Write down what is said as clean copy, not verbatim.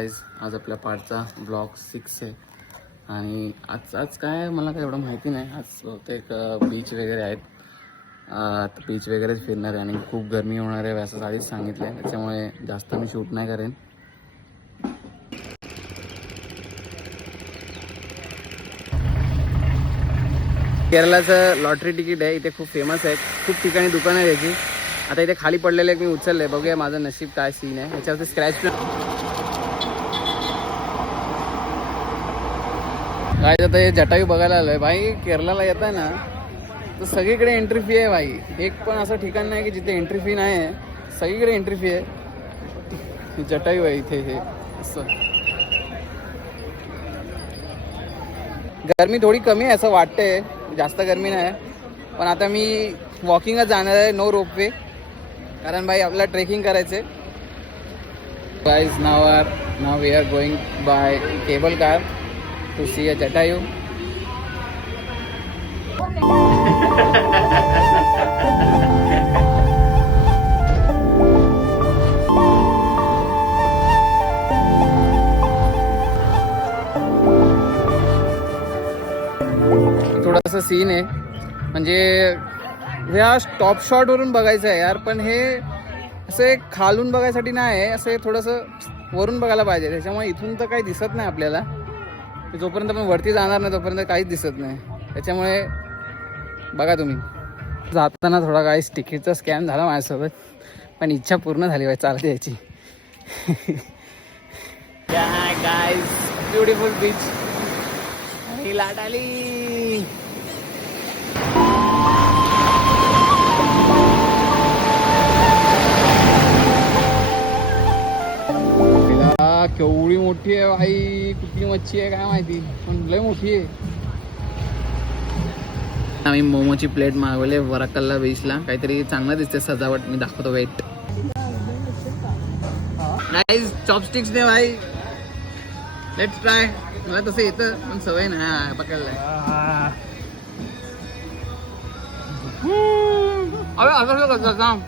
Guys आज आपल्या पार्टचा blog 6 आहे आणि आज काय मला काय एवढं माहिती नाही. आज बहुतेक बीच वगैरे आहेत, तर बीच वगैरेच फिरणार आहे आणि खूप गरमी होणार आहे असं आधीच सांगितलं आहे, त्याच्यामुळे जास्त मी शूट नाही करेन. केरलाचं लॉटरी तिकीट आहे, इथे खूप फेमस आहे, खूप ठिकाणी दुकानं आहे याची. आता इथे खाली पडलेलं एक मी उचललं आहे, बघूया माझं नशीब काय सीन आहे. याच्यावरती स्क्रॅच काय आता हे जटायू बघायला आलोय भाई. केरलाला येत आहे ना तर सगळीकडे एंट्री फी आहे भाई. एक पण असं ठिकाण नाही की जिथे एंट्री फी नाही आहे, सगळीकडे एंट्री फी आहे. जटायू आहे इथे हे असं. गरमी थोडी कमी आहे असं वाटतंय, जास्त गरमी नाही, पण आता मी वॉकिंगच जाणार आहे, नो रोपवे, कारण भाई आपल्याला ट्रेकिंग करायचे. Guys now we are going by cable car to see a Jatayu. थोडासा सीन आहे, म्हणजे ह्या टॉप शॉट वरून बघायचं आहे यार, पण हे असे खालून बघायसाठी नाही आहे, असे थोडंसं वरून बघायला पाहिजे. त्याच्यामुळे इथून तर काही दिसत नाही आपल्याला, जोपर्यंत आपण वरती जाणार नाही तोपर्यंत काहीच दिसत नाही. त्याच्यामुळे बघा तुम्ही. जाताना थोडा काहीच तिकीटचा स्कॅम झाला माझ्यासोबत, पण इच्छा पूर्ण झाली पाहिजे चालते याची. गाईज ब्युटिफुल बीच, लाट आली. केवढी मोठी आहे भाई, कुठली मच्छी आहे काय माहिती, पण लय मोठी आहे. आम्ही मोमोची प्लेट मागवले वरकल्ला बीचला, काहीतरी चांगलं दिसते सजावट. मी दाखवतो वेट. नाईस चॉपस्टिक्स ने भाई, लेट्स ट्राय. मला तसं येतं पण सवय नाही पकडलाय. अरे असं कसं